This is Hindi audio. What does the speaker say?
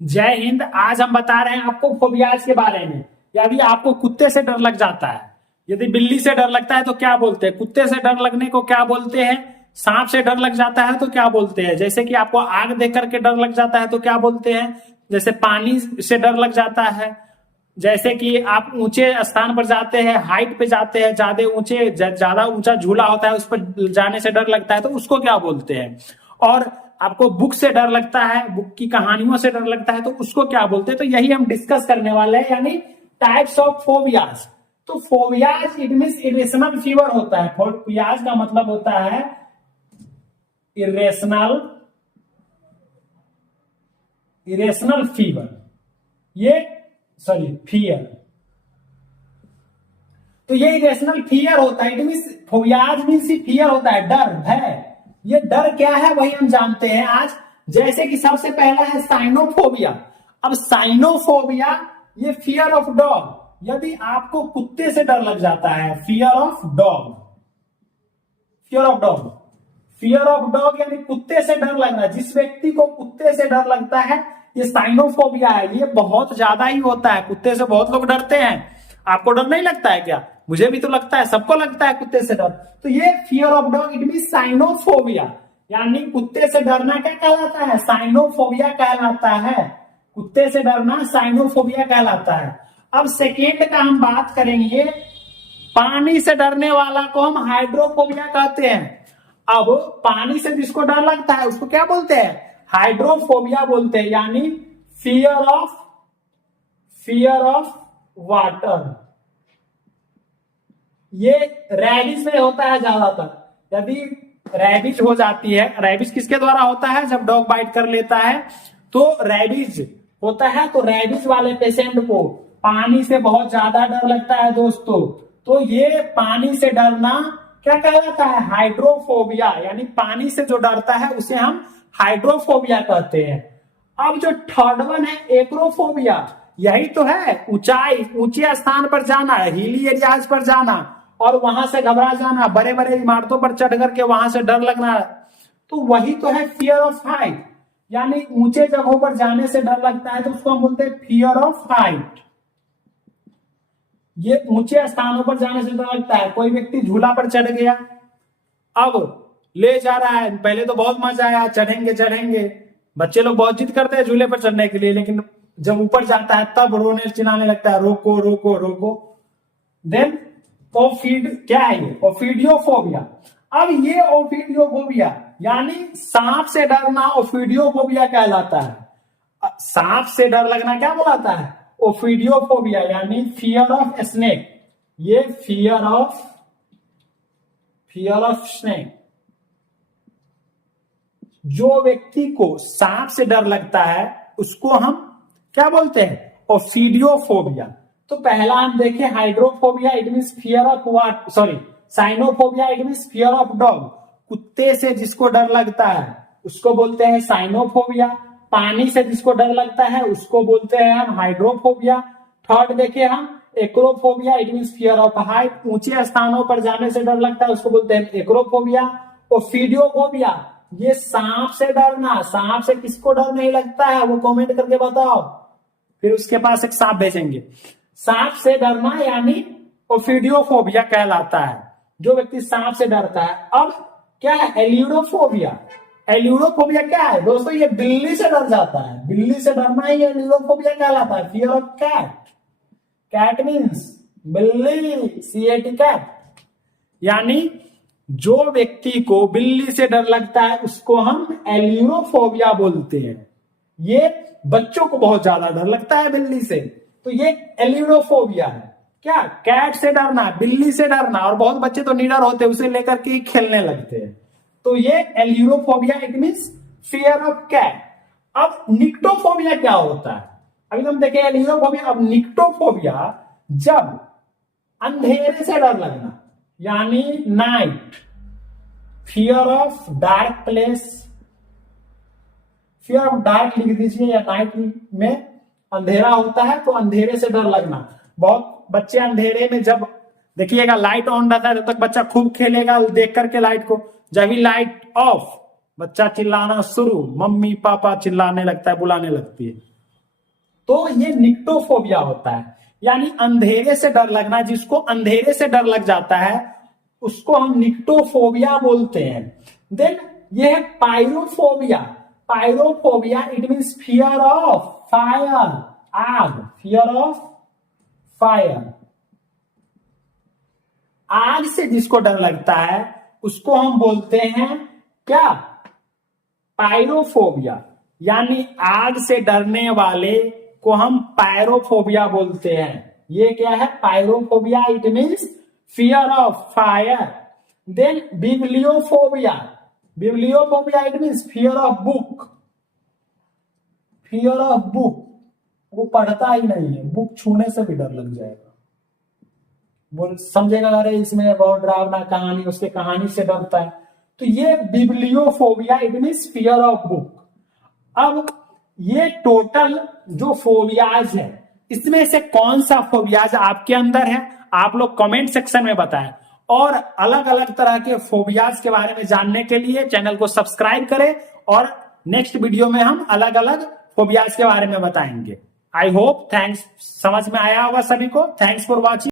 जय हिंद। आज हम बता रहे हैं आपको फोबियाज के बारे में। यदि आपको कुत्ते से डर लग जाता है, यदि बिल्ली से डर लगता है तो क्या बोलते हैं, कुत्ते से डर लगने को क्या बोलते हैं, सांप से डर लग जाता है तो क्या बोलते हैं, जैसे कि आपको आग देख करके डर लग जाता है तो क्या बोलते हैं, जैसे पानी से डर लग जाता है, जैसे कि आप ऊंचे स्थान पर जाते हैं, हाइट पे जाते हैं, ज्यादा ऊंचा झूला होता है उस पर जाने से डर लगता है तो उसको क्या बोलते हैं। और आपको बुक से डर लगता है, बुक की कहानियों से डर लगता है तो उसको क्या बोलते हैं। तो यही हम डिस्कस करने वाले हैं, यानी टाइप्स ऑफ फोबियाज। तो phobias it means irrational fever होता है। फोबियाज का मतलब होता है इरेशनल फीवर, ये फियर। तो ये इरेशनल फियर होता है। It means phobias means fear होता है, डर, भय। ये डर क्या है वही हम जानते हैं आज। जैसे कि सबसे पहला है साइनोफोबिया। अब साइनोफोबिया ये फियर ऑफ डॉग। यदि आपको कुत्ते से डर लग जाता है, fear of dog, fear of dog यानी कुत्ते से डर लगना। जिस व्यक्ति को कुत्ते से डर लगता है ये साइनोफोबिया है। ये बहुत ज्यादा ही होता है, कुत्ते से बहुत लोग डरते हैं। आपको डर नहीं लगता है क्या? मुझे भी तो लगता है, सबको लगता है कुत्ते से डर। तो ये fear of dog it mean Sinophobia, यानी कुत्ते से डरना क्या कहलाता है, साइनोफोबिया कहलाता है। कुत्ते से डरना साइनोफोबिया कहलाता है। अब सेकेंड का हम बात करेंगे, पानी से डरने वाला को हम हाइड्रोफोबिया कहते हैं। अब पानी से जिसको डर लगता है उसको क्या बोलते हैं, हाइड्रोफोबिया बोलते हैं, यानी फियर ऑफ वाटर। ये रैबिज में होता है ज्यादातर। यदि रैबिज हो जाती है, रैबिज किसके द्वारा होता है, जब डॉग बाइट कर लेता है तो रैबिज होता है। तो रैबिज वाले पेशेंट को पानी से बहुत ज्यादा डर लगता है दोस्तों। तो ये पानी से डरना क्या कहलाता है, हाइड्रोफोबिया, यानी पानी से जो डरता है उसे हम हाइड्रोफोबिया कहते हैं। अब जो थर्ड वन है एक्रोफोबिया, यही तो है, ऊंचे स्थान पर जाना, हिली एरियाज पर जाना और वहां से घबरा जाना, बड़े बड़े इमारतों पर चढ़ करके वहां से डर लगना। तो वही तो है फियर ऑफ हाइट, यानी ऊंचे जगहों पर जाने से डर लगता है तो उसको हम बोलते हैं फियर ऑफ हाइट। ये ऊंचे स्थानों पर जाने से डर लगता है। कोई व्यक्ति झूला पर चढ़ गया, अब ले जा रहा है, पहले तो बहुत मजा आया, चढ़ेंगे, बच्चे लोग बहुत जिद करते हैं झूले पर चढ़ने के लिए, लेकिन जब ऊपर जाता है तब रोने चिल्लाने लगता है, रोको रोको रोको। देन क्या है ये, ओफिडियोफोबिया। अब ये ओफिडियोफोबिया यानी सांप से डरना ओफिडियोफोबिया कहलाता है। सांप से डर लगना क्या बोलाता है, ओफिडियोफोबिया, यानी फियर ऑफ स्नेक। ये फियर ऑफ स्नेक। जो व्यक्ति को सांप से डर लगता है उसको हम क्या बोलते हैं, ओफिडियोफोबिया। तो पहला हम देखें hydrophobia, it means fear of Sinophobia, it means fear of dog. कुत्ते से जिसको डर लगता है उसको बोलते हैं साइनोफोबिया। पानी से जिसको डर लगता है उसको बोलते हैं हम हाइड्रोफोबिया। थर्ड देखे हम acrophobia, it means fear of height. ऊंचे स्थानों पर जाने से डर लगता है उसको बोलते हैं एक्रोफोबिया। ओफिडियोफोबिया ये सांप से डरना। सांप से किसको डर नहीं लगता है वो कमेंट करके बताओ, फिर उसके पास एक सांप भेजेंगे। सांप से डरना यानी ओफिडियोफोबिया कहलाता है, जो व्यक्ति सांप से डरता है। अब क्या है एल्यूरोफोबिया। एल्यूरोफोबिया क्या है दोस्तों, ये बिल्ली से डर जाता है। बिल्ली से डरना ही एल्यूरोफोबिया कहलाता है। फियर ऑफ कैट मीन्स बिल्ली, CAT कैट। यानी जो व्यक्ति को बिल्ली से डर लगता है उसको हम एल्यूरोफोबिया बोलते हैं। ये बच्चों को बहुत ज्यादा डर लगता है बिल्ली से, तो ये एल्यूरोफोबिया है। क्या, कैट से डरना, बिल्ली से डरना, और बहुत बच्चे तो निडर होते हैं उसे लेकर के खेलने लगते हैं। तो ये ailurophobia it means fear of cat. अब निक्टोफोबिया क्या होता है, अभी हम देखें एल्यूरोफोबिया। अब निक्टोफोबिया जब अंधेरे से डर लगना, यानी night, fear of dark place, fear of dark लिख दीजिए, या नाइट में अंधेरा होता है तो अंधेरे से डर लगना। बहुत बच्चे अंधेरे में, जब देखिएगा लाइट ऑन रहता है तब तक बच्चा खूब खेलेगा देख करके लाइट को, जब ही लाइट ऑफ बच्चा चिल्लाना शुरू, मम्मी पापा चिल्लाने लगता है, बुलाने लगती है, तो ये निक्टोफोबिया होता है, यानी अंधेरे से डर लगना। जिसको अंधेरे से डर लग जाता है उसको हम निक्टोफोबिया बोलते हैं। देन ये है pyrophobia. Pyrophobia it means fear of fire, आग, फियर ऑफ फायर। आग से जिसको डर लगता है उसको हम बोलते हैं क्या, पायरोफोबिया। यानी आग से डरने वाले को हम पायरोफोबिया बोलते हैं। ये क्या है, pyrophobia it means fear of fire. Then bibliophobia. Bibliophobia it means fear of book, fear of book. वो पढ़ता ही नहीं है, बुक छूने से भी डर लग जाएगा, बोल समझेगा अरे इसमें बहुत डरावना कहानी, उसके कहानी से डरता है। तो ये bibliophobia it means fear of book. अब ये टोटल जो फोबियाज है, इसमें से कौन सा फोबियाज आपके अंदर है, आप लोग कमेंट सेक्शन में बताएं। और अलग अलग तरह के फोबियाज के बारे में जानने के लिए चैनल को सब्सक्राइब करें, और नेक्स्ट वीडियो में हम अलग अलग फोबियाज के बारे में बताएंगे। आई होप थैंक्स, समझ में आया होगा सभी को। Thanks for watching.